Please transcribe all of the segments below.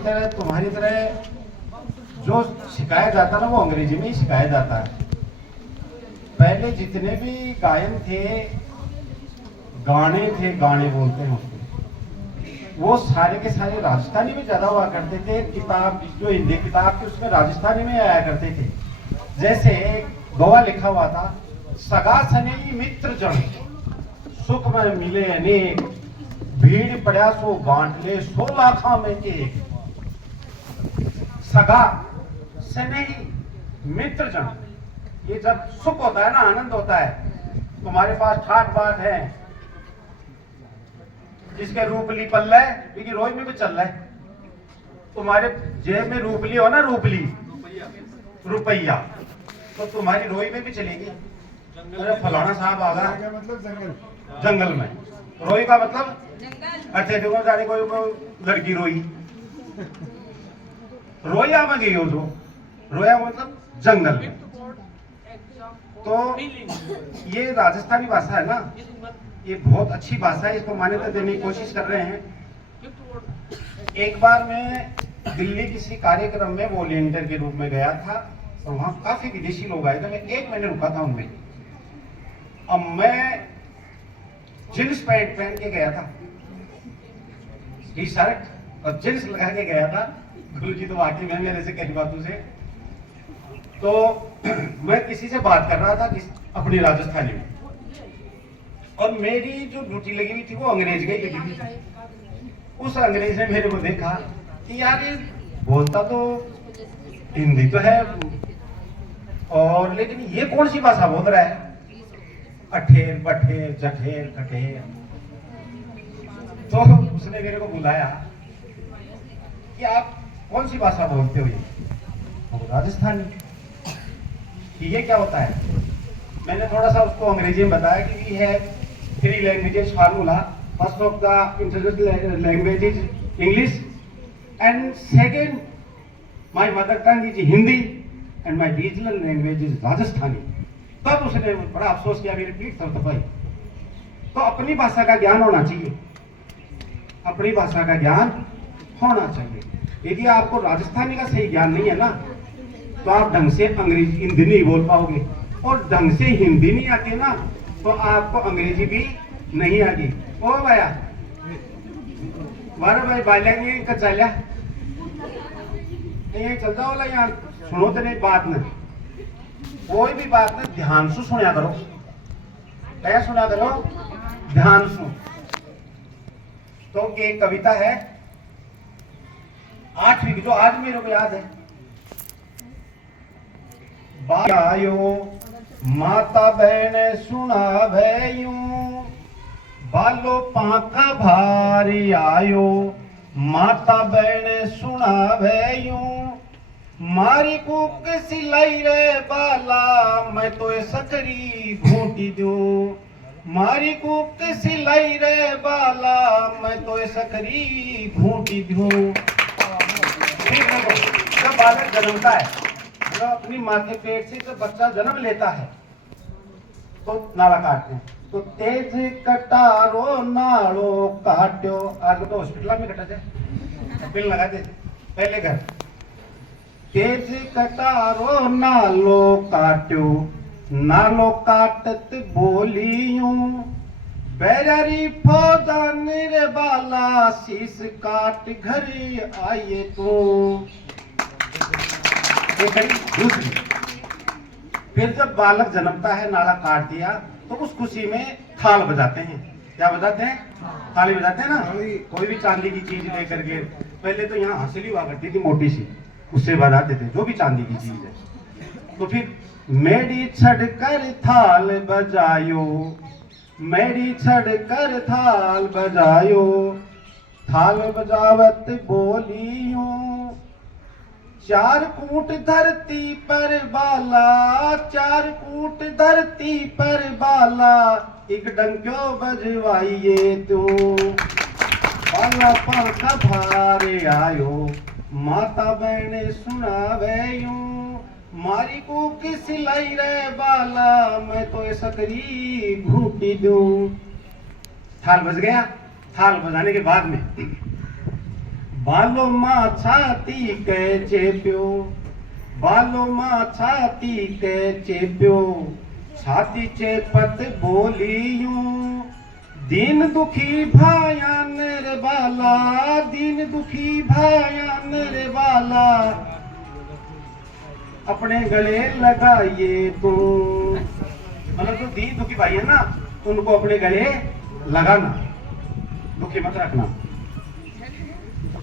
तरह तुम्हारी तरह जो सिखाया जाता ना वो अंग्रेजी में ही सिखाया जाता है। पहले जितने भी गायन थे, गाने बोलते हैं उसको, वो सारे के सारे राजस्थानी में ज्यादा हुआ करते थे। किताब जो हिंदी किताब थी उसमें राजस्थानी में आया करते थे। जैसे गोवा लिखा हुआ था, सगा सने मित्र जन सुख में मिले अनेक, भीड़ पड़ा सो बांट ले 100 लाखा में एक। सगा स्नेही मित्र जन, ये जब सुख होता है ना, आनंद होता है, तुम्हारे पास ठाट बात है, जिसके रूपली पल्ला है क्योंकि रोज में भी चल रहा है, तुम्हारे जेब में रूपली हो ना, रूपली रुपया, तो तुम्हारी रोई में भी चलेगी। अरे फलाना साहब आ गया, मतलब जंगल में। रोई का मतलब अच्छे देखो जाने कोई लड़की रोई, रोया में गई हो, जो रोया मतलब जंगल में। तो ये राजस्थानी भाषा है ना, ये बहुत अच्छी भाषा है, इसको मान्यता देने की कोशिश कर रहे हैं। एक बार मैं दिल्ली किसी कार्यक्रम में वॉलंटियर के रूप में गया था, तो वहां काफी विदेशी लोग आए थे। मैं 1 महीने रुका था उनमें। अब मैं जींस पैंट पहन के गया था, टी शर्ट और जींस लगा के गया था। गुरु जी तो वाकई में मेरे से कई बातों से, तो मैं किसी से बात कर रहा था अपनी राजस्थानी में, और मेरी जो ड्यूटी लगी हुई थी वो अंग्रेज की लगी हुई थी। उस अंग्रेज ने मेरे को देखा कि यार ये बोलता तो हिंदी तो है, और लेकिन ये कौन सी भाषा बोल रहा है, अठेर बठेर जठेर कठेर। तो उसने मेरे को बुलाया कि आप कौन सी भाषा बोलते हो? ये राजस्थानी। ये क्या होता है? मैंने थोड़ा सा उसको अंग्रेजी में बताया कि we have 3 languages formula, first of the international language is English, and second my mother tongue is Hindi, and my regional language is Rajasthani. तब उसने बड़ा अफसोस किया, मेरी पीठ थपथपाई। तो अपनी भाषा का ज्ञान होना चाहिए, अपनी भाषा का ज्ञान होना चाहिए। यदि आपको राजस्थानी का सही ज्ञान नहीं है ना, तो आप ढंग से अंग्रेजी हिंदी नहीं बोल पाओगे, और ढंग से हिंदी नहीं आती ना, तो आपको अंग्रेजी भी नहीं आती। ओ भैया मारो भाई बालेंगे कचाल्या ये चलता होला, यहाँ सुनो तो नहीं बात न, कोई भी बात न ध्यान से सुना करो। क्या सुना करो? ध्यान से। तो एक कविता है 8वीं की, जो आज मेरे को याद है। आयो माता बहन सुना भैयू, बालो पाका भारी आयो, माता बहन सुना भैयू, मारी कुक सिलाई रे बाला, मैं तो सकरी घूटी दू, मारी कुक सिलाई रे बाला, मैं तो सकरी घूटी दू। जब बालक जन्मता है, जब अपनी माँ के पेट से जब बच्चा जन्म लेता है, तो नाड़ा काटते हैं। तो तेज कटारो नाड़ो काट्यो, आज तो हॉस्पिटल में कटा जाए, बिल लगा दे पहले घर। तेज कटारो नालो काट्यो, नालो काटत बोलियूं, बैरारी फौदान रे बाला, शीश काट घर आइए तो। दूसरी, फिर जब बालक जन्मता है, नाड़ा काट दिया, तो उस खुशी में थाल बजाते हैं। क्या बजाते हैं? थाली बजाते हैं ना। कोई भी चांदी की चीज लेकर के, पहले तो यहाँ हंसली हुआ करती थी मोटी सी, उससे बजाते थे, जो भी चांदी की चीज है। तो फिर मेरी छड़ कर थाल बजायो, मेरी छड़ कर थाल बजायो, थाल बजावत बोलियूं, 4 कूट धरती पर बाला, 4 कूट धरती पर बाला, एक डंक्यो बजवाइए तू, बाला पंखा भारे आयो, माता बहन सुनावेयूं, मारी को किस सिलाई रे बाला, मैं तो सकरी घूटी दूं। थाल बज गया। थाल बजाने के बाद में बालो मां छाती के चेप्यो, बालो मां छाती के चेप्यो, छाती चेपत बोली यूं, दीन दुखी भाया रे बाला, दीन दुखी भाया रे बाला, अपने गले लगाइए तो। मतलब जो दीन दुखी भाई है ना, उनको अपने गले लगाना, दुखी मत रखना।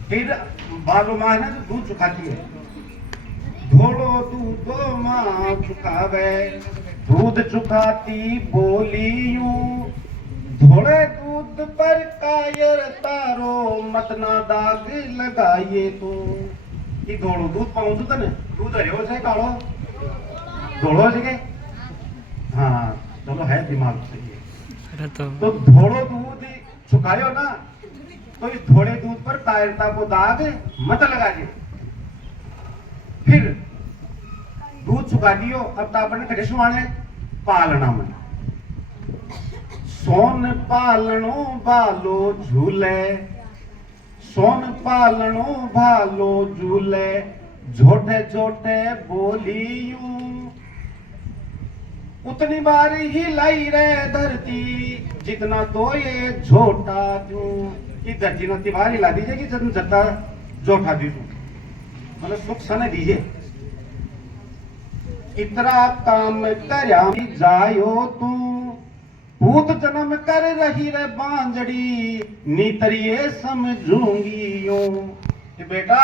फिर बालो माँ है ना जो दूध चुकाती है, धोलो दूध माँ चुकावे, दूध चुकाती बोली यूं, धोले दूध पर कायर तारो, मत ना दाग लगाइए तो। ये धोलो दूध पाऊं तो ने दूध हरियो से कालो धोलो से के हाँ चलो है दिमाग से ये। तो धोलो दूध चुकायो ना, तो इस थोड़े दूध पर कायरता को दाग मत लगाइए। फिर दूध चुका दियो, अब तापने कटे सुवाने पालना मन, सोन पालनो बालो झूले, सोन पालनो भालो झूले, झोटे झोटे बोलियूं, उतनी बार ही लाई रे धरती, जितना तो ये झोटा दूं। कि धरती ने बाहर हिला दीजिए कि जता जोठा दीजू, मतलब सुख सने दीजिए। इतना काम करया जायो तू, पूत जन्म कर रही रे बांजड़ी, नीतरिये समझूंगी यूं। कि बेटा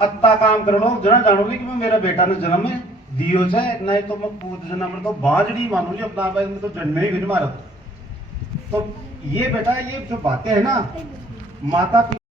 अत्ता काम कर लो, जना जानोगे कि मैं मेरा बेटा ने जन्म दियो से, नहीं तो मैं पूत जन्म तो बांजड़ी मानूंगी अपना, में तो जन्म ही मारा। तो ये बेटा ये जो बातें है ना, माता